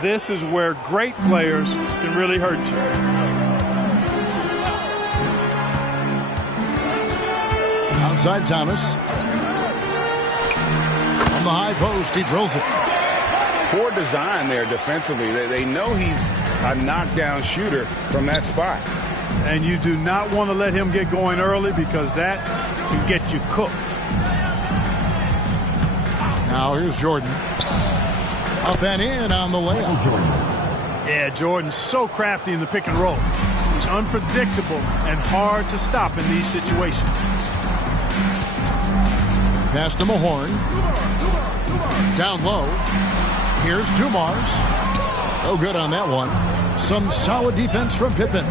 This is where great players can really hurt you. Outside Thomas. On the high post, he drills it. Poor design there defensively. They know he's a knockdown shooter from that spot. And you do not want to let him get going early because that can get you cooked. Now here's Jordan. Up and in on the layup. Yeah, Jordan's so crafty in the pick and roll. He's unpredictable and hard to stop in these situations. Pass to Mahorn. Down low. Here's Dumars. No good on that one. Some solid defense from Pippen.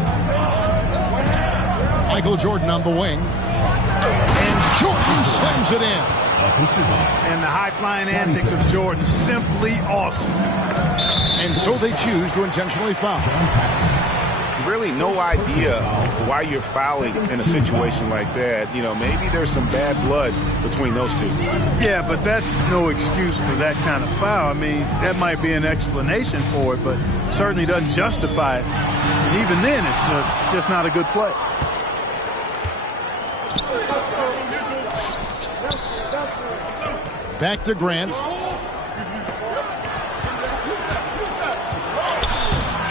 Michael Jordan on the wing. And Jordan slams it in. And the high-flying antics of Jordan, simply awesome. And so they choose to intentionally foul. Really no idea why you're fouling in a situation like that. You know, maybe there's some bad blood between those two. Yeah, but that's no excuse for that kind of foul. I mean, that might be an explanation for it, but certainly doesn't justify it. And even then, it's just not a good play. Back to Grant.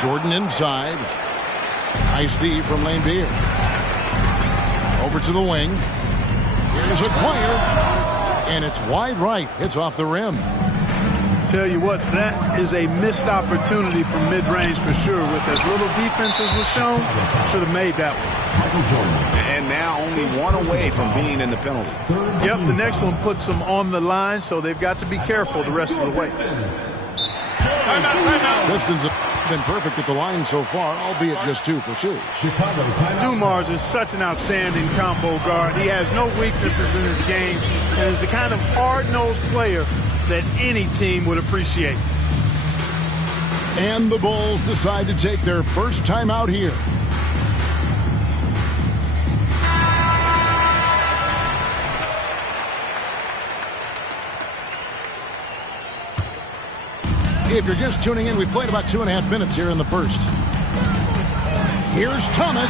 Jordan inside. Nice D from Lane Beer. Over to the wing. Here's Acquire. And it's wide right. Hits off the rim. Tell you what, that is a missed opportunity from mid-range for sure. With as little defense as was shown, should have made that one. And now only one away from being in the penalty. Yep, the next one puts them on the line, so they've got to be careful the rest of the way. Pistons have been perfect at the line so far, albeit just 2 for 2. Dumars is such an outstanding combo guard. He has no weaknesses in his game and is the kind of hard-nosed player that any team would appreciate. And the Bulls decide to take their first time out here. If you're just tuning in, we've played about 2.5 minutes here in the first. Here's Thomas.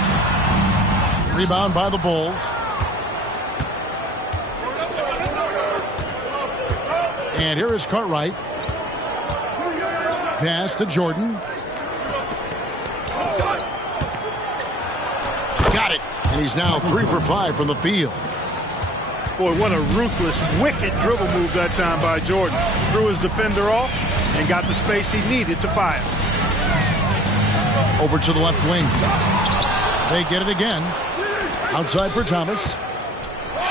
Rebound by the Bulls. And here is Cartwright. Pass to Jordan. Got it. And he's now 3 for 5 from the field. Boy, what a ruthless, wicked dribble move that time by Jordan. Threw his defender off and got the space he needed to fire. Over to the left wing. They get it again. Outside for Thomas.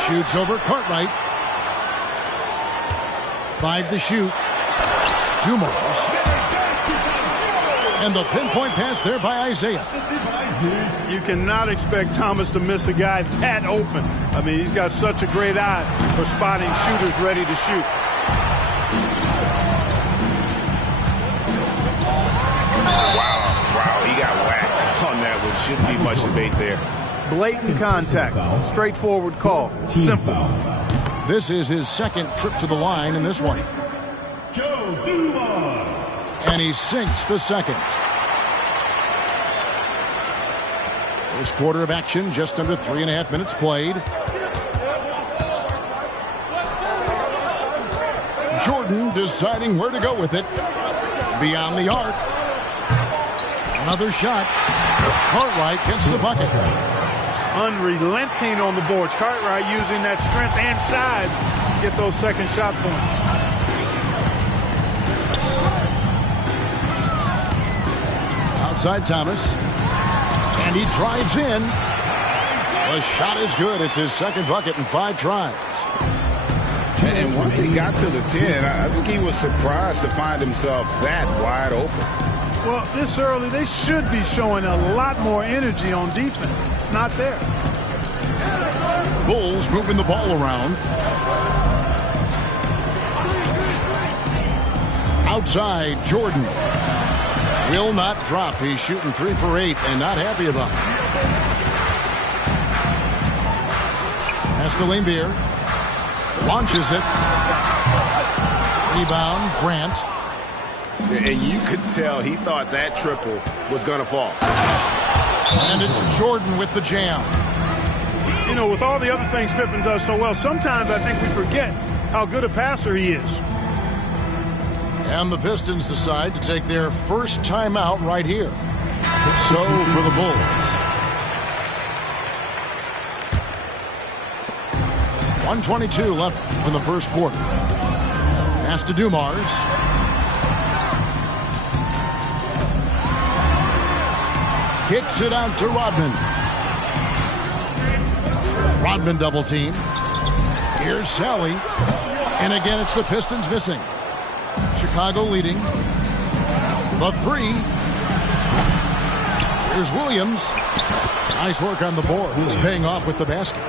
Shoots over Cartwright. 5 to shoot. Dumars. And the pinpoint pass there by Isaiah. You cannot expect Thomas to miss a guy that open. I mean, he's got such a great eye for spotting shooters ready to shoot. Wow, he got whacked on that one. Shouldn't be much debate there. Blatant contact. Straightforward call. Simple. This is his second trip to the line in this one. And he sinks the second. First quarter of action, just under 3.5 minutes played. Jordan deciding where to go with it. Beyond the arc. Another shot. Cartwright gets the bucket. Unrelenting on the boards. Cartwright using that strength and size to get those second shot points. Outside Thomas. And he drives in. The shot is good. It's his second bucket in 5 tries. And once he got to the 10, I think he was surprised to find himself that wide open. Well, this early, they should be showing a lot more energy on defense. It's not there. Bulls moving the ball around. Outside, Jordan. Will not drop. He's shooting 3 for 8 and not happy about it. Pass to Lane Beer. Launches it. Rebound, Grant. And you could tell he thought that triple was going to fall. And it's Jordan with the jam. You know, with all the other things Pippen does so well, sometimes I think we forget how good a passer he is. And the Pistons decide to take their first timeout right here. So for the Bulls. 1:22 left from the first quarter. Pass to Dumars. Kicks it out to Rodman. Rodman double team. Here's Sally. And again, it's the Pistons missing. Chicago leading. The three. Here's Williams. Nice work on the board. Who's paying off with the basket.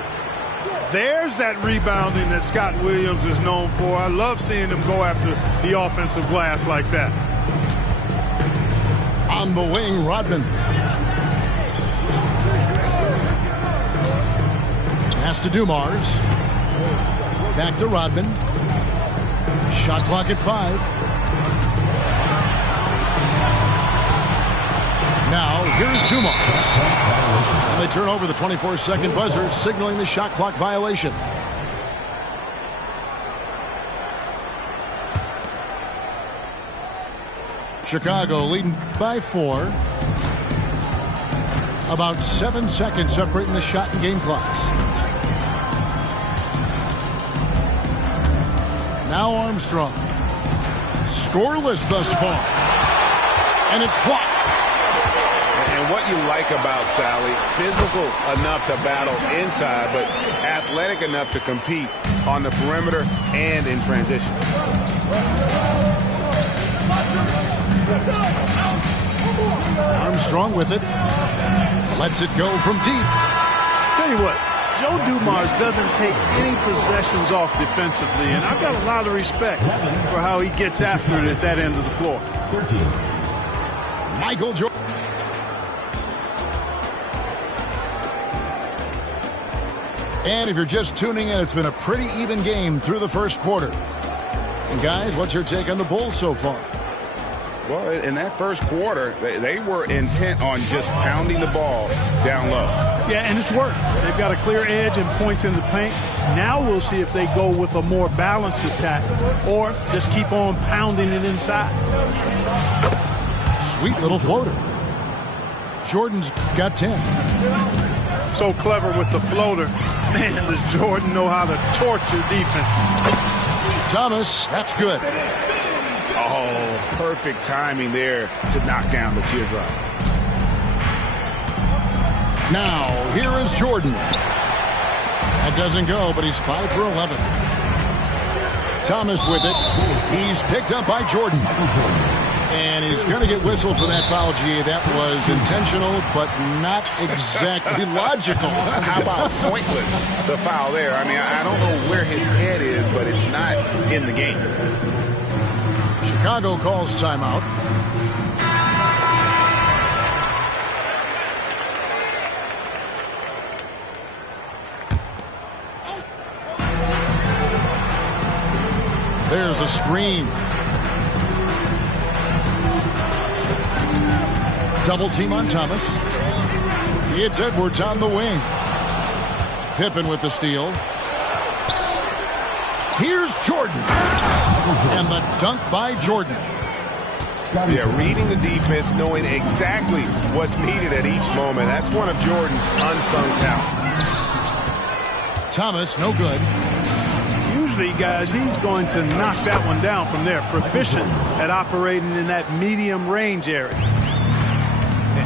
There's that rebounding that Scott Williams is known for. I love seeing him go after the offensive glass like that. On the wing, Rodman. Pass to Dumars. Back to Rodman. Shot clock at 5. Now, here's Dumars. And they turn over the 24-second buzzer, signaling the shot clock violation. Chicago leading by 4. About 7 seconds separating the shot and game clocks. Now Armstrong. Scoreless thus far. And it's blocked. And what you like about Sally, physical enough to battle inside, but athletic enough to compete on the perimeter and in transition. Armstrong with it. Lets it go from deep. Tell you what, Joe Dumars doesn't take any possessions off defensively, and I've got a lot of respect for how he gets after it at that end of the floor. Michael Jordan. And if you're just tuning in, it's been a pretty even game through the first quarter. And guys, what's your take on the Bulls so far? Well, in that first quarter, they were intent on just pounding the ball down low. Yeah, and it's worked. They've got a clear edge and points in the paint. Now we'll see if they go with a more balanced attack or just keep on pounding it inside. Sweet little floater. Jordan's got 10. So clever with the floater. Man, does Jordan know how to torture defenses. Thomas, that's good. Oh, perfect timing there to knock down the teardrop. Now, here is Jordan. That doesn't go, but he's 5 for 11. Thomas with it. He's picked up by Jordan. And he's going to get whistled for that foul, G. That was intentional, but not exactly logical. How about pointless to foul there? I mean, I don't know where his head is, but it's not in the game. Chicago calls timeout. There's a screen. Double team on Thomas. It's Edwards on the wing. Pippen with the steal. Here's Jordan. And the dunk by Jordan. Yeah, reading the defense, knowing exactly what's needed at each moment. That's one of Jordan's unsung talents. Thomas, no good. Usually, guys, he's going to knock that one down from there. Proficient at operating in that medium range area.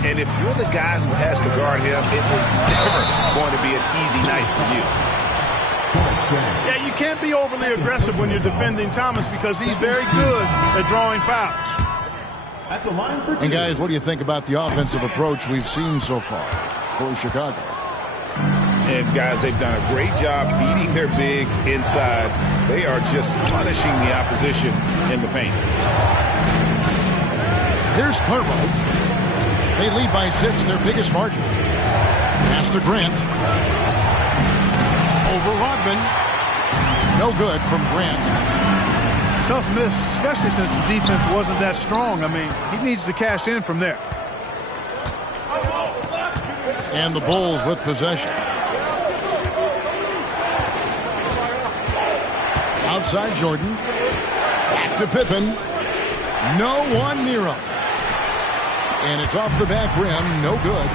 And if you're the guy who has to guard him, it was never going to be an easy night for you. Yeah, you can't be overly aggressive when you're defending Thomas because he's very good at drawing fouls. At the line for 2. And guys, what do you think about the offensive approach we've seen so far for Chicago? And guys, they've done a great job feeding their bigs inside. They are just punishing the opposition in the paint. Here's Cartwright. They lead by 6, their biggest margin. Pass to Grant. Over Rodman. No good from Grant. Tough miss, especially since the defense wasn't that strong. I mean, he needs to cash in from there. And the Bulls with possession. Outside Jordan. Back to Pippen. No one near him. And it's off the back rim. No good.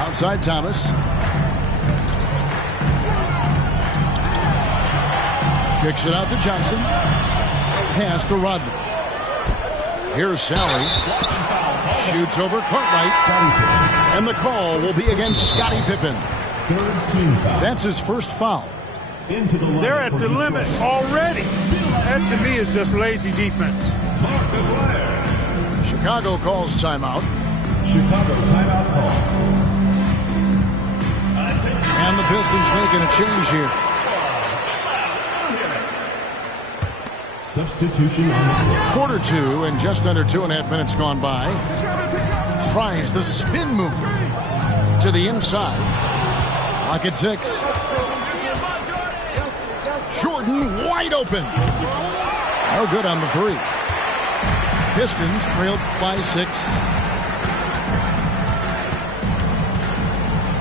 Outside Thomas. Kicks it out to Johnson. Pass to Rodman. Here's Sally. Shoots over Cartwright. And the call will be against Scottie Pippen. That's his first foul. They're at the limit already. That to me is just lazy defense. Chicago calls timeout. Chicago timeout call. And the Pistons making a change here. Substitution on the floor. Quarter two and just under 2.5 minutes gone by. Tries the spin move to the inside. Clock at 6. Jordan wide open. No good on the three. Pistons trailed by 6.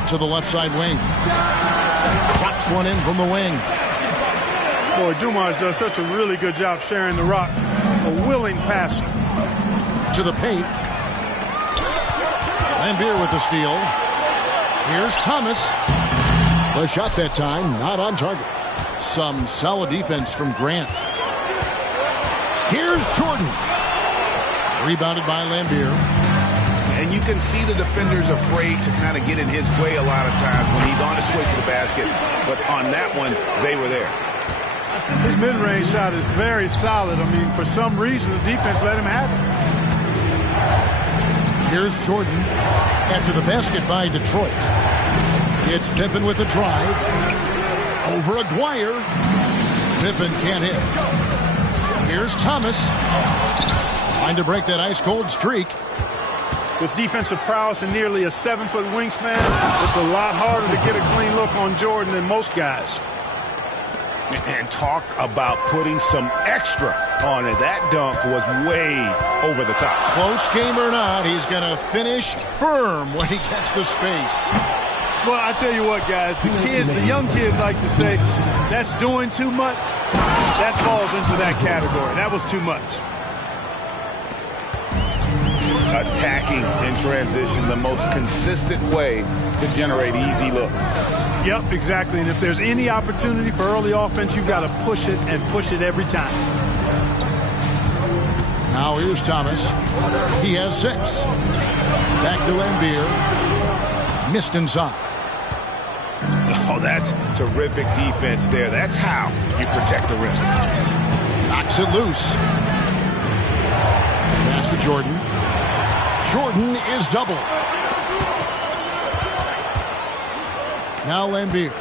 To the left side wing. Drops one in from the wing. Boy, Dumars does such a really good job sharing the rock. A willing passer. To the paint. Lambier with the steal. Here's Thomas. The shot that time, not on target. Some solid defense from Grant. Here's Jordan. Rebounded by Lambier. And you can see the defenders afraid to kind of get in his way a lot of times when he's on his way to the basket. But on that one, they were there. His mid-range shot is very solid. I mean, for some reason, the defense let him have it. Here's Jordan after the basket by Detroit. It's Pippen with the drive. Over Aguirre. Pippen can't hit. Here's Thomas. Trying to break that ice-cold streak. With defensive prowess and nearly a 7-foot wingspan, it's a lot harder to get a clean look on Jordan than most guys. And talk about putting some extra on it. That dunk was way over the top. Close game or not, he's going to finish firm when he gets the space. Well, I tell you what, guys, the young kids like to say, that's doing too much. That falls into that category. That was too much. Attacking in transition, the most consistent way to generate easy looks. Yep, exactly. And if there's any opportunity for early offense, you've got to push it and push it every time. Now here's Thomas. He has 6. Back to Lambier. Missed inside. Oh, that's terrific defense there. That's how you protect the rim. Knocks it loose. Pass to Jordan. Jordan is double. Now Lambier.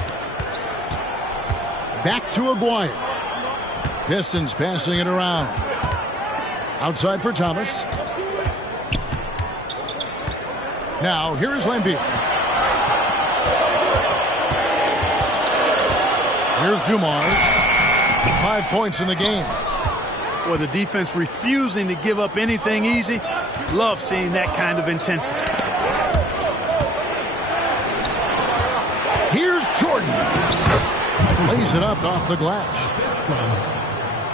Back to Aguirre. Pistons passing it around. Outside for Thomas. Now here is Lambier. Here's Dumars. 5 points in the game. Well, the defense refusing to give up anything easy. Love seeing that kind of intensity. Here's Jordan. Lays it up off the glass.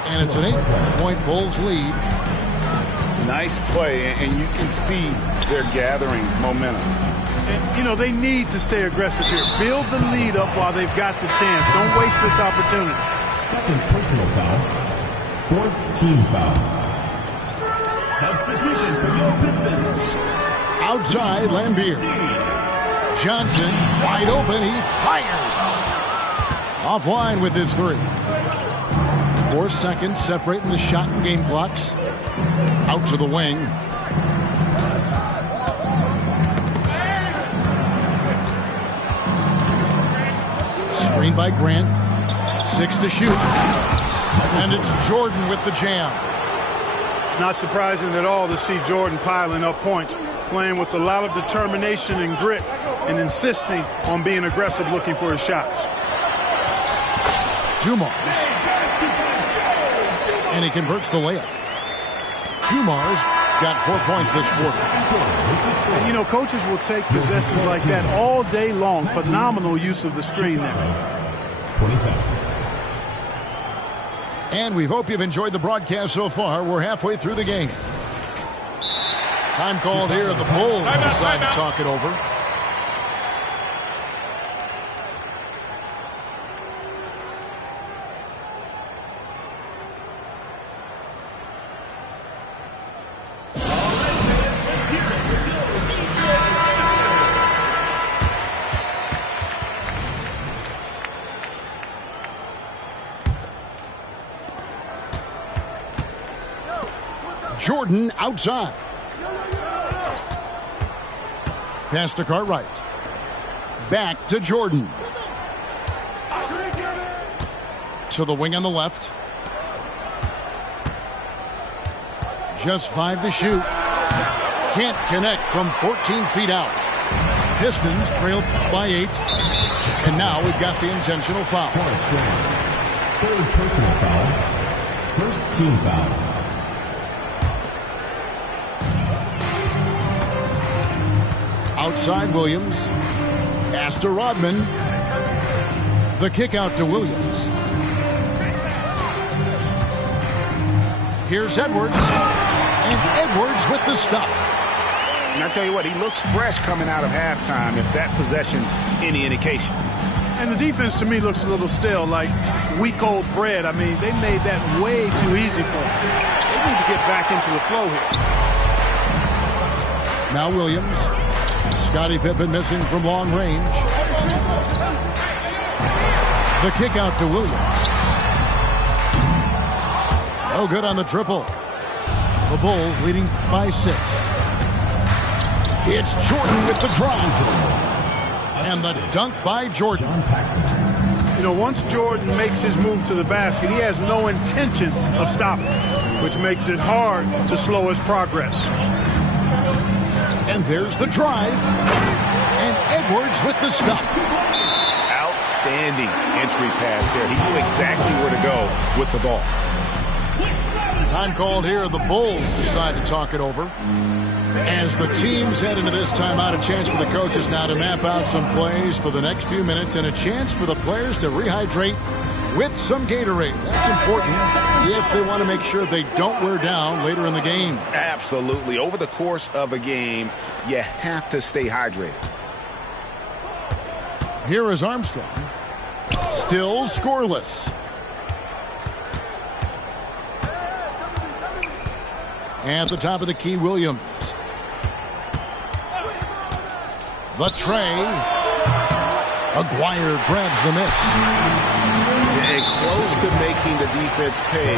And it's an 8-point Bulls lead. Nice play, and you can see they're gathering momentum. And, you know, they need to stay aggressive here. Build the lead up while they've got the chance. Don't waste this opportunity. Second personal foul. 4th team foul. Substitution for your Pistons. Outside, Lambier. Johnson, wide open, he fires. Offline with his 3. 4 seconds separating the shot and game clocks. Out to the wing. Screen by Grant. 6 to shoot. And it's Jordan with the jam. Not surprising at all to see Jordan piling up points, playing with a lot of determination and grit, and insisting on being aggressive looking for his shots. Dumars. And he converts the layup. Dumars got 4 points this quarter. And, you know, coaches will take possessions like that all day long. Phenomenal use of the screen there. 20 seconds. And we hope you've enjoyed the broadcast so far. We're halfway through the game. Time called here. The Bulls decide to talk it over. Jordan outside. Pass to Cartwright. Back to Jordan. To the wing on the left. Just 5 to shoot. Can't connect from 14 feet out. Pistons trail by 8. And now we've got the intentional foul. Third personal foul. First team foul. Outside Williams. Pass to Rodman. The kick out to Williams. Here's Edwards. And Edwards with the stuff. And I tell you what, he looks fresh coming out of halftime, if that possession's any indication. And the defense, to me, looks a little stale, like week-old bread. I mean, they made that way too easy for them. They need to get back into the flow here. Now Williams. Scottie Pippen missing from long range. The kick out to Williams. No good on the triple. The Bulls leading by 6. It's Jordan with the drive. And the dunk by Jordan. You know, once Jordan makes his move to the basket, he has no intention of stopping, which makes it hard to slow his progress. And there's the drive. And Edwards with the stuff. Outstanding entry pass there. He knew exactly where to go with the ball. Time called here. The Bulls decide to talk it over. As the teams head into this timeout, a chance for the coaches now to map out some plays for the next few minutes and a chance for the players to rehydrate with some Gatorade. That's important if they want to make sure they don't wear down later in the game. Absolutely. Over the course of a game, you have to stay hydrated. Here is Armstrong. Still scoreless. At the top of the key, Williams. The tray. Aguirre grabs the miss. And close to making the defense pay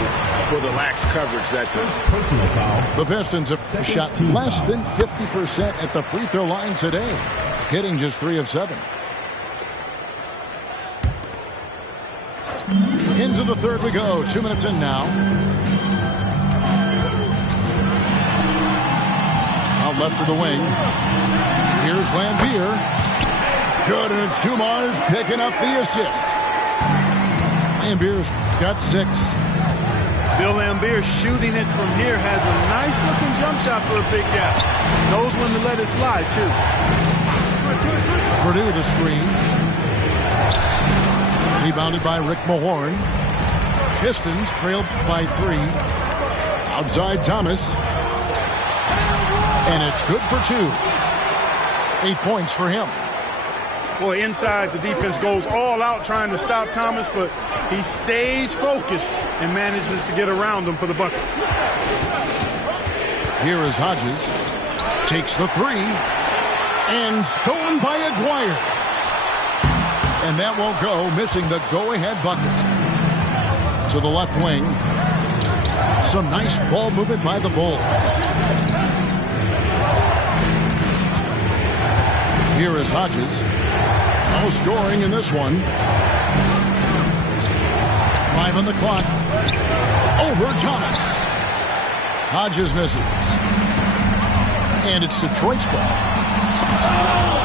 for the lax coverage that time. Personal foul. The Pistons have shot less than 50% at the free throw line today, hitting just 3 of 7. Into the third we go. 2 minutes in now. Out left to the wing. Here's Lambier. Good, and it's Dumars picking up the assist. Lambier's got 6. Bill Lambier shooting it from here has a nice-looking jump shot for a big guy. Knows when to let it fly, too. Purdue the screen. Rebounded by Rick Mahorn. Pistons trailed by 3. Outside Thomas. And it's good for 2. 8 points for him. Boy, inside, the defense goes all out trying to stop Thomas, but he stays focused and manages to get around him for the bucket. Here is Hodges. Takes the 3. And stolen by Aguirre. And that won't go, missing the go-ahead bucket. To the left wing. Some nice ball movement by the Bulls. Here is Hodges. No scoring in this one. 5 on the clock. Over Thomas. Hodges misses. And it's Detroit's ball.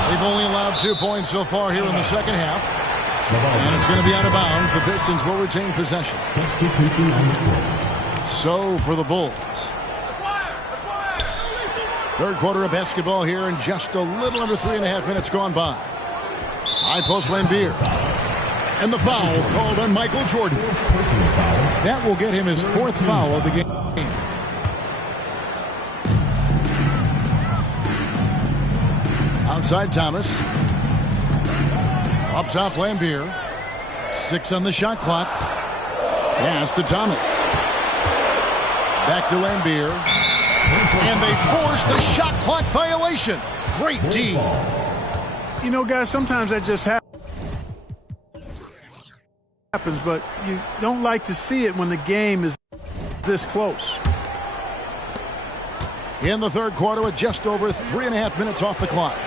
They've only allowed 2 points so far here in the second half. And it's going to be out of bounds. The Pistons will retain possession. Substitution on the court. So for the Bulls. Third quarter of basketball here, and just a little under 3.5 minutes gone by. High post Lambeer. And the foul called on Michael Jordan. Personal foul. That will get him his 4th foul of the game. Outside Thomas. Up top Lambeer. 6 on the shot clock. Pass to Thomas. Back to Lambeer. And they force the shot clock violation. Great D. You know, guys, sometimes that just happens, but you don't like to see it when the game is this close. In the third quarter with just over 3.5 minutes off the clock.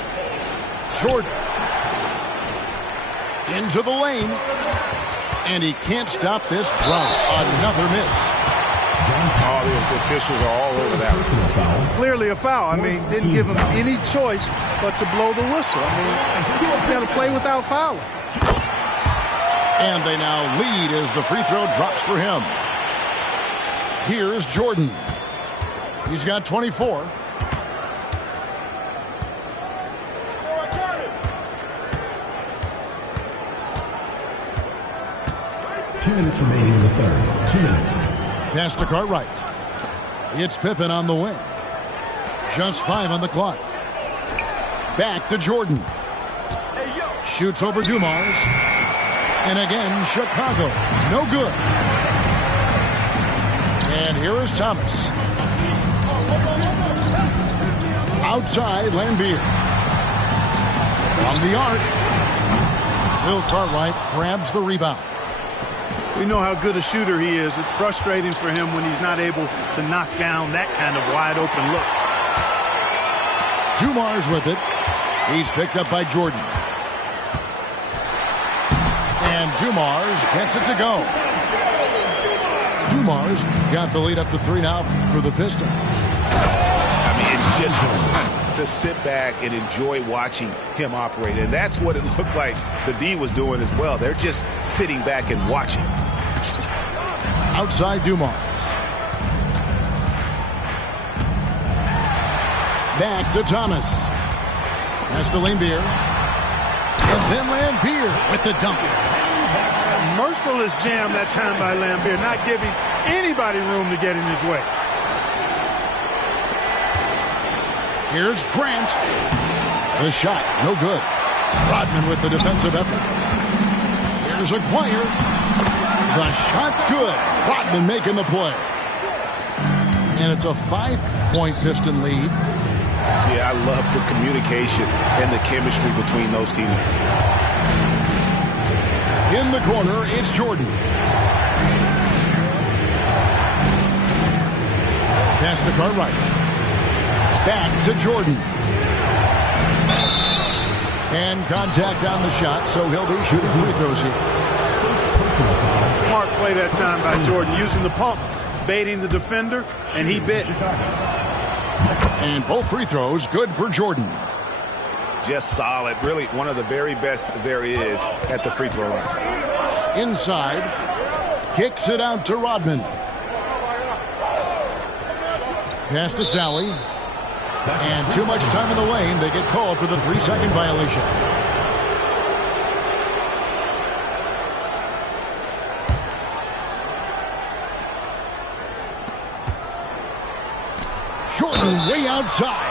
Jordan. Into the lane. And he can't stop this drought. Another miss. Oh, the officials are all over that. Personal foul. Clearly a foul. I mean, didn't give him any choice but to blow the whistle. I mean, you got to play without fouling. And they now lead as the free throw drops for him. Here's Jordan. He's got 24. Two minutes remaining in the third. 2 minutes. Pass to Cartwright. It's Pippen on the wing. Just 5 on the clock. Back to Jordan. Shoots over Dumars. And again, Chicago. No good. And here is Thomas. Outside, Lambeer. From the arc. Will Cartwright grabs the rebound. We know how good a shooter he is. It's frustrating for him when he's not able to knock down that kind of wide open look. Dumars with it. He's picked up by Jordan. And Dumars gets it to go. Dumars got the lead up to 3 now for the Pistons. I mean, it's just fun to sit back and enjoy watching him operate. And that's what it looked like the D was doing as well. They're just sitting back and watching. Outside Dumars. Back to Thomas. That's to Lambeer. And then Lambeer with the dunk. Merciless jam that time by Lambeer, not giving anybody room to get in his way. Here's Grant. The shot, no good. Rodman with the defensive effort. Here's Aguirre. The shot's good. Rodman making the play. And it's a 5-point Piston lead. Yeah, I love the communication and the chemistry between those teammates. In the corner, it's Jordan. Pass to Cartwright. Back to Jordan. And contact on the shot, so he'll be shooting free throws here. Smart play that time by Jordan, using the pump, baiting the defender, and he bit. And both free throws good for Jordan. Just solid. Really one of the very best there is at the free throw line. Inside. Kicks it out to Rodman. Pass to Sally. And too much time in the lane. They get called for the 3-second violation. Jordan way outside.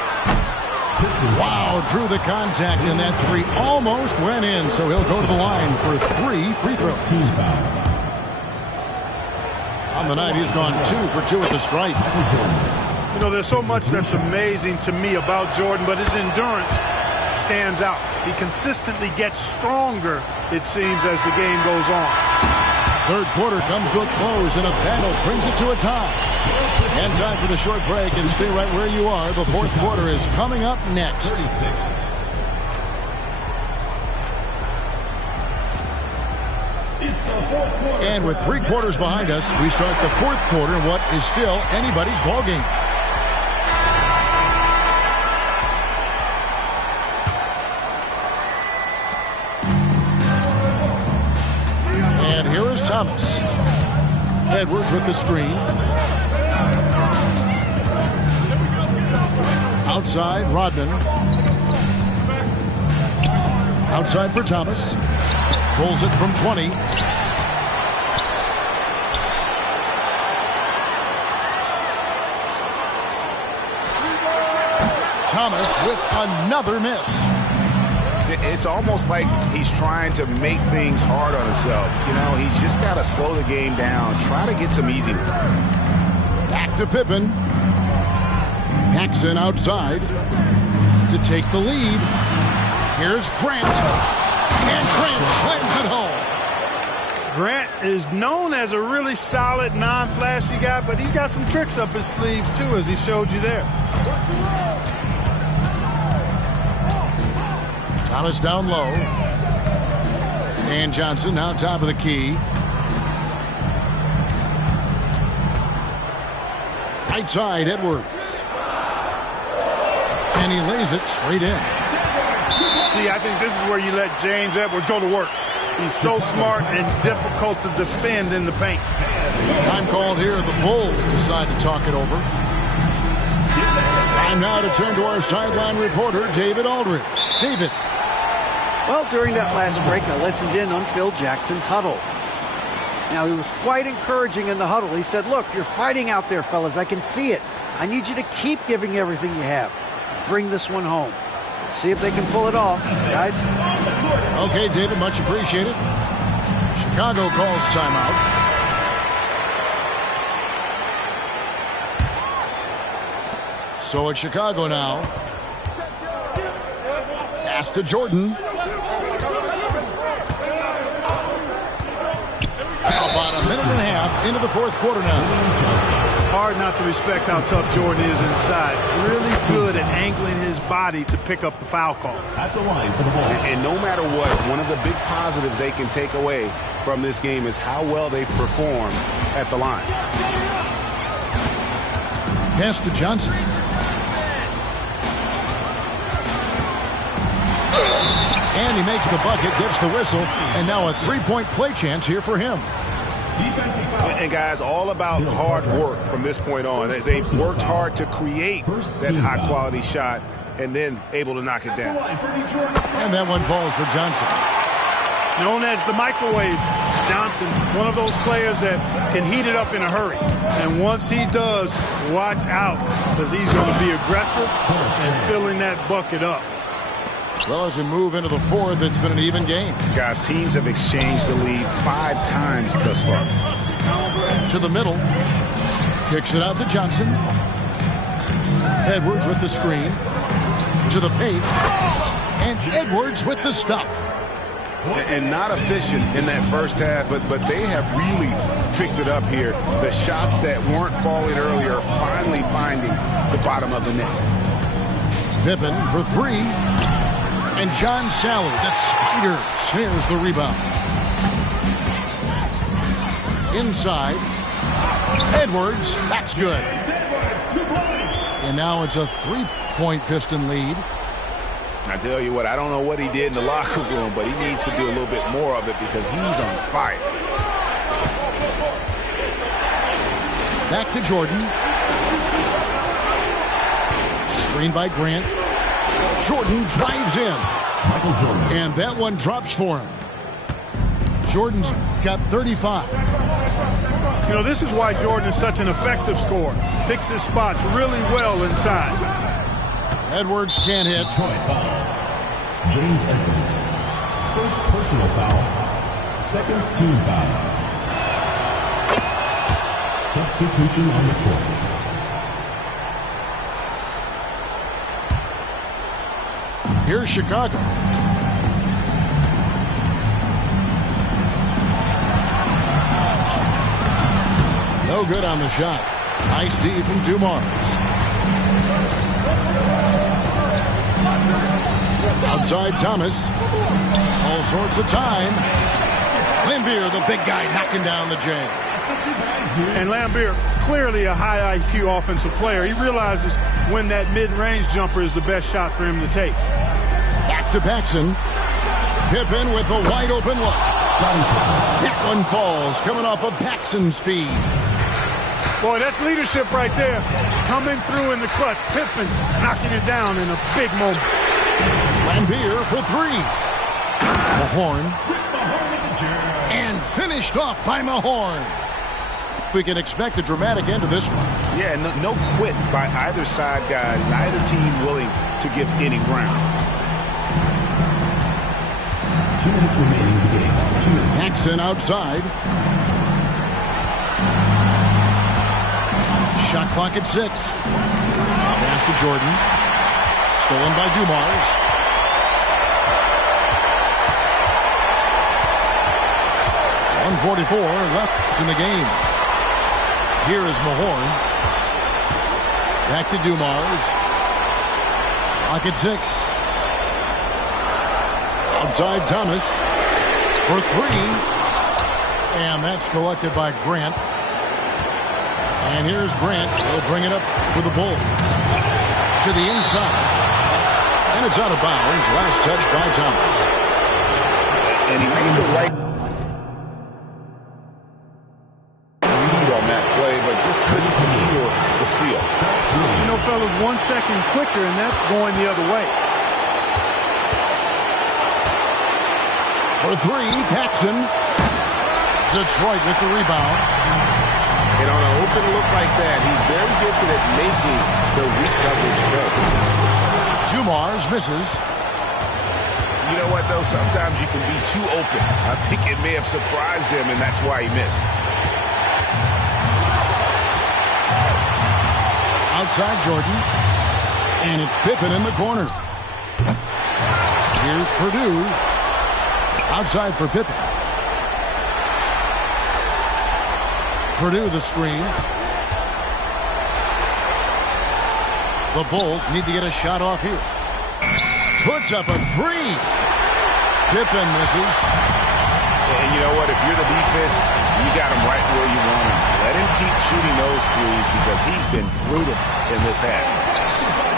Wow, through the contact, and that 3 almost went in, so he'll go to the line for 3 free throws. On the night, he's gone 2 for 2 at the stripe. You know, there's so much that's amazing to me about Jordan, but his endurance stands out. He consistently gets stronger, it seems, as the game goes on. Third quarter comes to a close, and a battle brings it to a tie. And time for the short break, and stay right where you are. The fourth quarter is coming up next. And with 3 quarters behind us, we start the fourth quarter in what is still anybody's ballgame. Thomas. Edwards with the screen. Outside, Rodman. Outside for Thomas. Pulls it from 20. Thomas with another miss. It's almost like he's trying to make things hard on himself. You know, he's just got to slow the game down, try to get some easy ones. Back to Pippen. Paxson outside to take the lead. Here's Grant. And Grant slams it home. Grant is known as a really solid, non-flashy guy, but he's got some tricks up his sleeve, too, as he showed you there. Thomas down low. And Johnson now top of the key. Right side, Edwards. And he lays it straight in. See, I think this is where you let James Edwards go to work. He's so smart and difficult to defend in the paint. Time called here. The Bulls decide to talk it over. And now to turn to our sideline reporter, David Aldridge. David. Well, during that last break, I listened in on Phil Jackson's huddle. Now, he was quite encouraging in the huddle. He said, look, you're fighting out there, fellas. I can see it. I need you to keep giving everything you have. Bring this one home. See if they can pull it off, guys. Okay, David, much appreciated. Chicago calls timeout. So it's Chicago now. Pass to Jordan. About a minute and a half into the fourth quarter now. Hard not to respect how tough Jordan is inside. Really good at angling his body to pick up the foul call. At the line for the Bulls. And no matter what, one of the big positives they can take away from this game is how well they perform at the line. Pass to Johnson. And he makes the bucket, gets the whistle, and now a three-point play chance here for him. And guys, all about hard work from this point on. They've worked hard to create that high-quality shot and then able to knock it down. And that one falls for Johnson. Known as the microwave, Johnson, one of those players that can heat it up in a hurry. And once he does, watch out, because he's going to be aggressive and filling that bucket up. Well, as we move into the fourth, it's been an even game. Guys, teams have exchanged the lead 5 times thus far. To the middle. Kicks it out to Johnson. Edwards with the screen. To the paint. And Edwards with the stuff. And not efficient in that first half, but they have really picked it up here. The shots that weren't falling earlier are finally finding the bottom of the net. Pippen for 3. And John Salley, the spider, snares the rebound. Inside. Edwards, that's good. And now it's a 3-point Piston lead. I tell you what, I don't know what he did in the locker room, but he needs to do a little bit more of it because he's on fire. Back to Jordan. Screen by Grant. Jordan drives in. Michael Jordan. And that one drops for him. Jordan's got 35. You know, this is why Jordan is such an effective scorer. Picks his spots really well inside. Edwards can't hit. Troy foul. James Edwards. First personal foul. Second team foul. Substitution on the court. Here's Chicago. No good on the shot. Nice D from Dumars. Outside Thomas. All sorts of time. Lambier, the big guy, knocking down the jam. And Lambier, clearly a high IQ offensive player. He realizes when that mid-range jumper is the best shot for him to take. Back to Paxson. Pippen with the wide open look. Scottie Pippen. That one falls, coming off of Paxson's speed. Boy, that's leadership right there. Coming through in the clutch. Pippen knocking it down in a big moment. Laimbeer for three. Mahorn. And finished off by Mahorn. We can expect a dramatic end to this one. Yeah, no quit by either side, guys. Neither team willing to give any ground. 2 minutes remaining in the game. 2 minutes. Paxson outside. Shot clock at 6. Pass to Jordan. Stolen by Dumars. .144 left in the game. Here is Mahorn. Back to Dumars. Clock at 6. Outside Thomas for 3. And that's collected by Grant. And here's Grant. He'll bring it up for the Bulls. To the inside. And it's out of bounds. Last touch by Thomas. And he made the right read on that play, but just couldn't secure the steal. You know, fellas, 1 second quicker, and that's going the other way. For 3, Paxson. Detroit with the rebound. And on an open look like that, he's very gifted at making the weak coverage better. Dumars misses. You know what, though? Sometimes you can be too open. I think it may have surprised him, and that's why he missed. Outside Jordan. And it's Pippen in the corner. Here's Purdue. Outside for Pippen. Purdue the screen. The Bulls need to get a shot off here. Puts up a 3. Pippen misses. And you know what? If you're the defense, you got him right where you want him. Let him keep shooting those threes because he's been brutal in this half.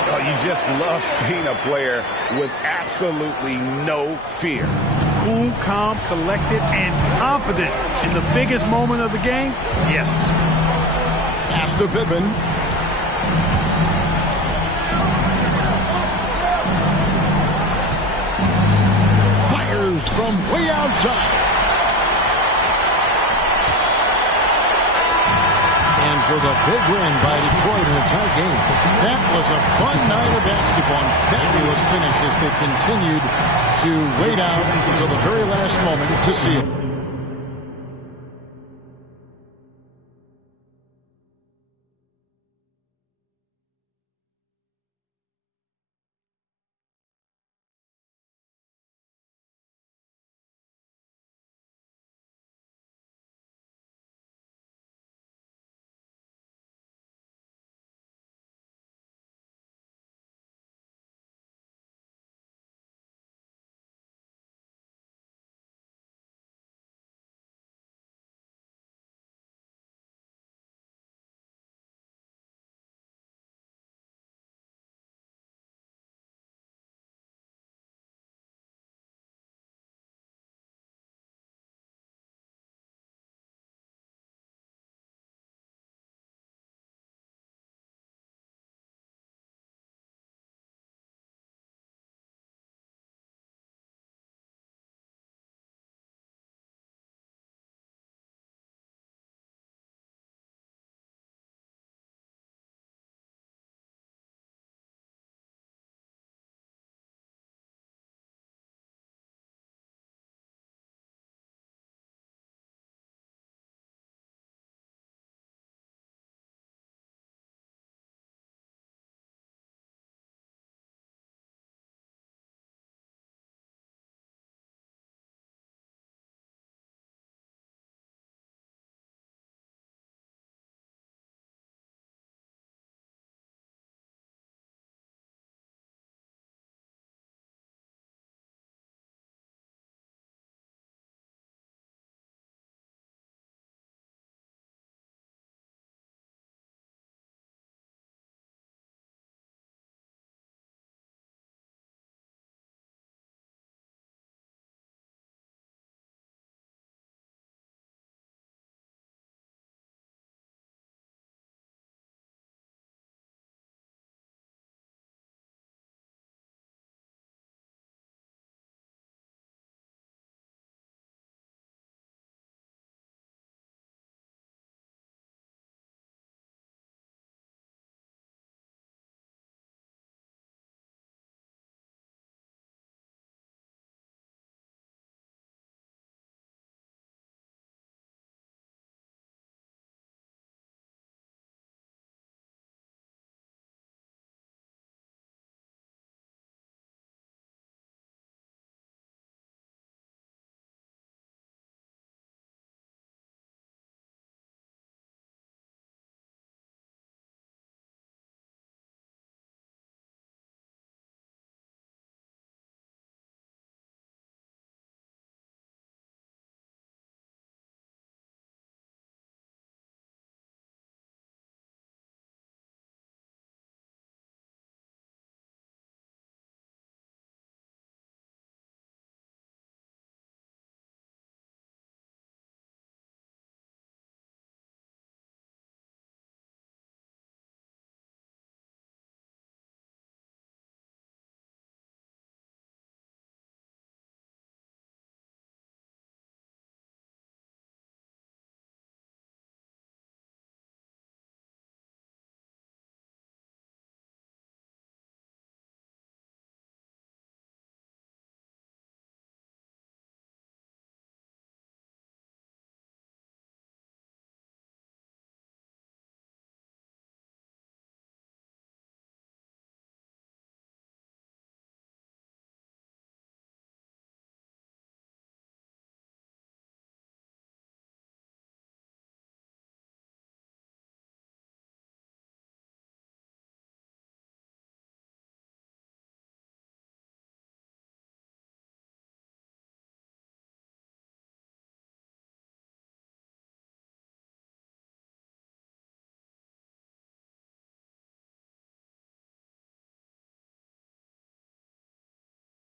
Oh, you just love seeing a player with absolutely no fear. Cool, calm, collected, and confident in the biggest moment of the game? Yes. Pass to Pippen. Fires from way outside. And so the big win by Detroit in a tight game. That was a fun night of basketball and fabulous finish as they continued to wait out until the very last moment to seal it.